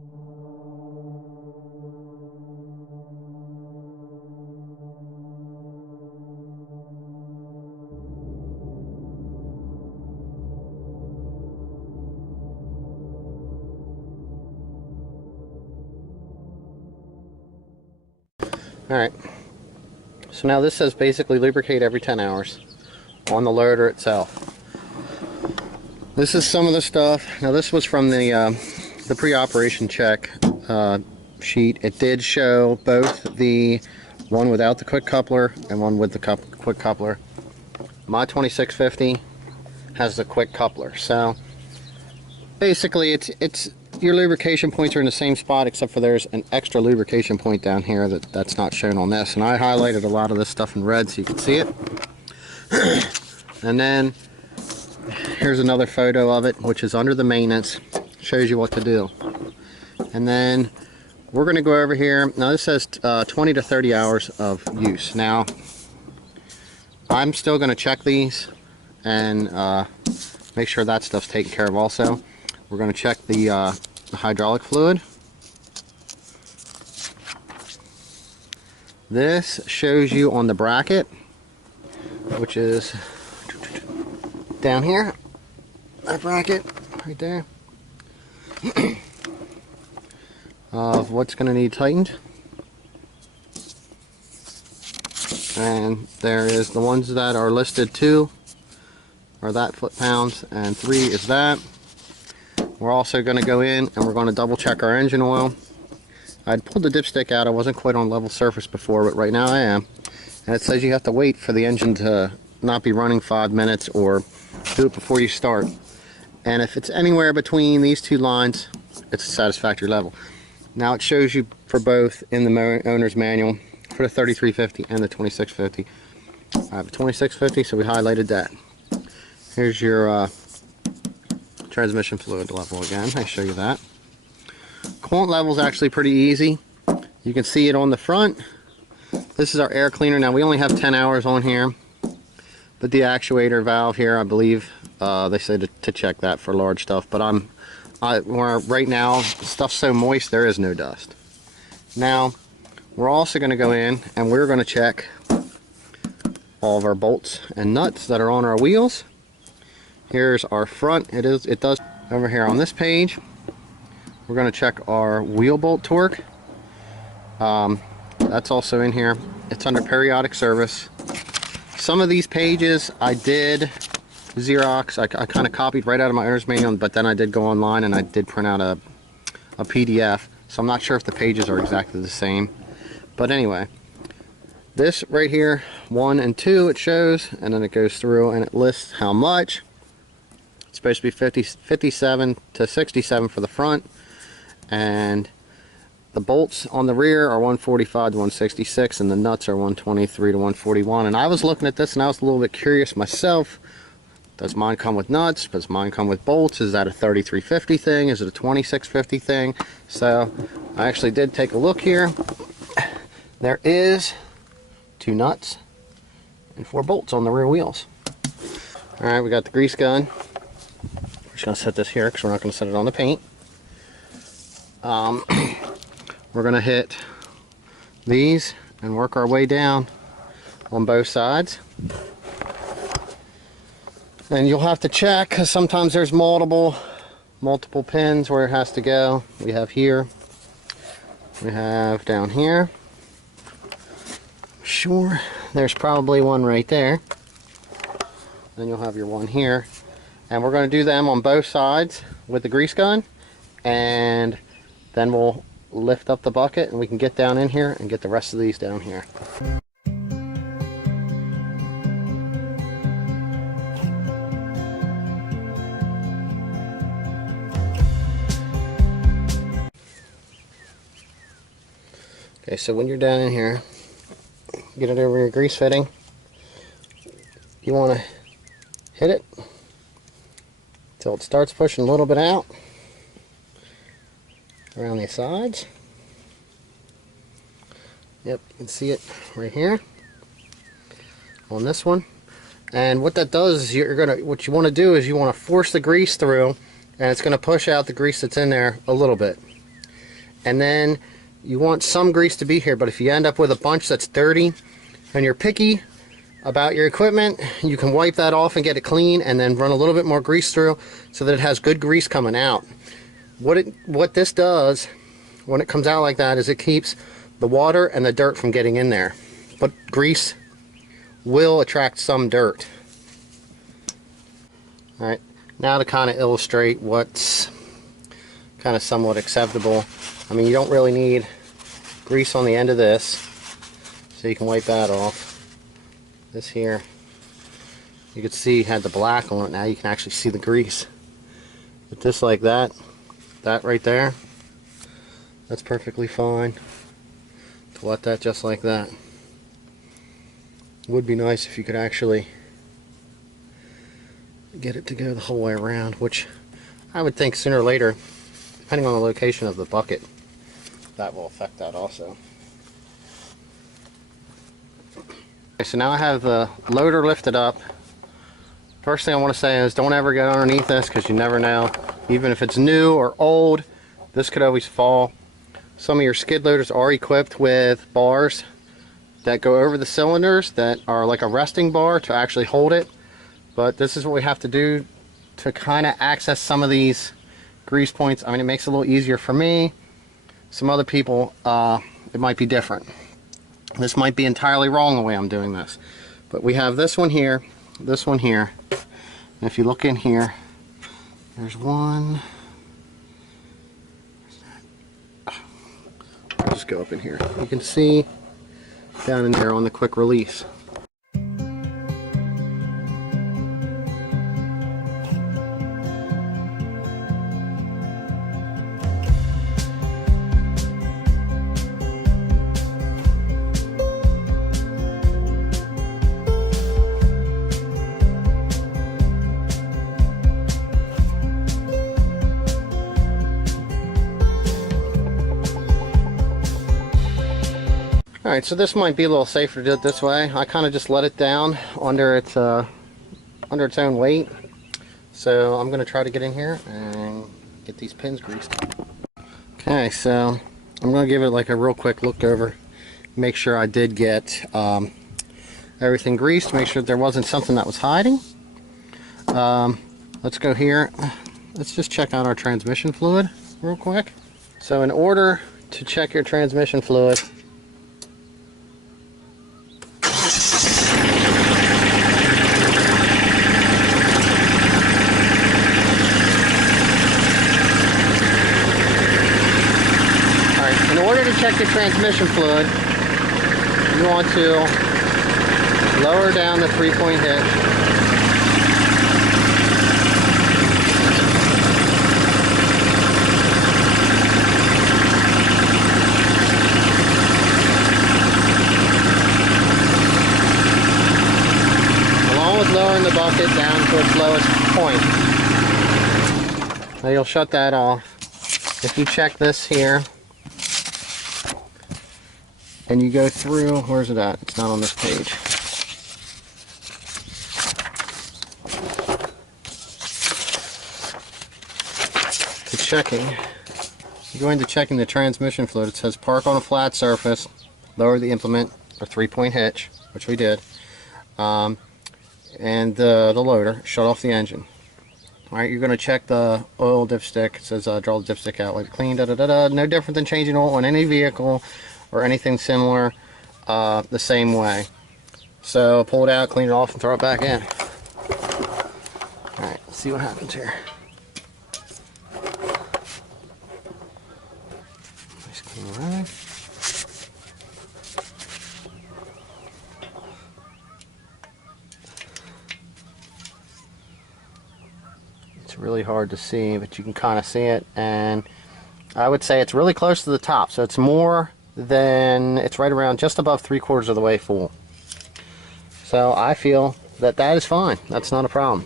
Alright, so now this says basically lubricate every 10 hours on the loader itself. This is some of the stuff. Now this was from the pre-operation check sheet. It did show both the one without the quick coupler and one with the quick coupler. My 2650 has the quick coupler, so basically it's your lubrication points are in the same spot, except for there's an extra lubrication point down here that's not shown on this, and I highlighted a lot of this stuff in red so you can see it. And then here's another photo of it, which is under the maintenance, shows you what to do. And then we're going to go over here. Now this says 20 to 30 hours of use. Now I'm still going to check these and make sure that stuff's taken care of also. We're going to check the hydraulic fluid. This shows you on the bracket, which is down here, that bracket right there, of what's going to need tightened. And there is the ones that are listed 2 are that foot-pounds and 3 is that. We're also going to go in and we're going to double check our engine oil. I'd pulled the dipstick out. I wasn't quite on level surface before, but right now I am. And it says you have to wait for the engine to not be running 5 minutes or do it before you start. And if it's anywhere between these two lines, it's a satisfactory level. Now it shows you for both in the owner's manual for the 3350 and the 2650. I have a 2650, so we highlighted that. Here's your transmission fluid level again. I show you that. Coolant level is actually pretty easy. You can see it on the front. This is our air cleaner. Now we only have 10 hours on here, but the actuator valve here, I believe they said to check that for large stuff. But right now stuff's so moist there is no dust. Now we're also going to go in and we're going to check all of our bolts and nuts that are on our wheels. Here's our front. It does over here on this page. We're going to check our wheel bolt torque. That's also in here. It's under periodic service. Some of these pages I did Xerox. I kind of copied right out of my owner's manual, but then I did go online and I did print out a PDF. So I'm not sure if the pages are exactly the same. But anyway, this right here, 1 and 2 it shows, and then it goes through and it lists how much. It's supposed to be 57 to 67 for the front, and the bolts on the rear are 145 to 166, and the nuts are 123 to 141. And I was looking at this and I was a little bit curious myself. Does mine come with nuts? Does mine come with bolts? Is that a 3350 thing? Is it a 2650 thing? So I actually did take a look here. There is 2 nuts and 4 bolts on the rear wheels. Alright, we got the grease gun. We're just going to set this here because we're not going to set it on the paint. We're going to hit these and work our way down on both sides. And you'll have to check because sometimes there's multiple pins where it has to go. We have here. We have down here. Sure, there's probably one right there. Then you'll have your one here. And we're going to do them on both sides with the grease gun. And then we'll lift up the bucket and we can get down in here and get the rest of these down here. Okay, so when you're down in here, get it over your grease fitting. You want to hit it until it starts pushing a little bit out around the sides. Yep, you can see it right here on this one. And what that does is what you want to do is you want to force the grease through, and it's going to push out the grease that's in there a little bit. and then you want some grease to be here, but if you end up with a bunch that's dirty and you're picky about your equipment, you can wipe that off and get it clean, and then run a little bit more grease through so that it has good grease coming out. What this does when it comes out like that is it keeps the water and the dirt from getting in there, but grease will attract some dirt. Alright, now to kind of illustrate what's kind of somewhat acceptable. I mean, you don't really need grease on the end of this, so you can wipe that off. This here, you could see had the black on it. Now you can actually see the grease. But this like that right there, that's perfectly fine to let that just like that. It would be nice if you could actually get it to go the whole way around, which I would think sooner or later, depending on the location of the bucket, that will affect that also. Okay, so now I have the loader lifted up. First thing I want to say is don't ever get underneath this, because you never know. Even if it's new or old, this could always fall. Some of your skid loaders are equipped with bars that go over the cylinders that are like a resting bar to actually hold it. But this is what we have to do to kind of access some of these grease points. I mean, it makes it a little easier for me. Some other people, it might be different. This might be entirely wrong the way I'm doing this. But we have this one here, this one here. And if you look in here, there's one. I'll just go up in here. You can see down in there on the quick release. Alright, so this might be a little safer to do it this way. I kind of just let it down under its own weight. So I'm going to try to get in here and get these pins greased. Okay, so I'm going to give it like a real quick look over. Make sure I did get everything greased. Make sure there wasn't something that was hiding. Let's go here. Let's just check out our transmission fluid real quick. So in order to check your transmission fluid, check your transmission fluid, you want to lower down the 3-point hitch. Along with lowering the bucket down to its lowest point. Now you'll shut that off. If you check this here, and you go through, where's it at? It's not on this page. To checking, you go into checking the transmission fluid. It says park on a flat surface, lower the implement or 3-point hitch, which we did, and the loader, shut off the engine. Alright, you're going to check the oil dipstick. It says draw the dipstick out, like clean, no different than changing oil on any vehicle or anything similar, the same way. So pull it out, clean it off, and throw it back in. Alright, let's see what happens here. Nice clean rag. It's really hard to see, but you can kind of see it, and I would say it's really close to the top, so it's more than, it's right around just above 3/4 of the way full. So I feel that that is fine. That's not a problem.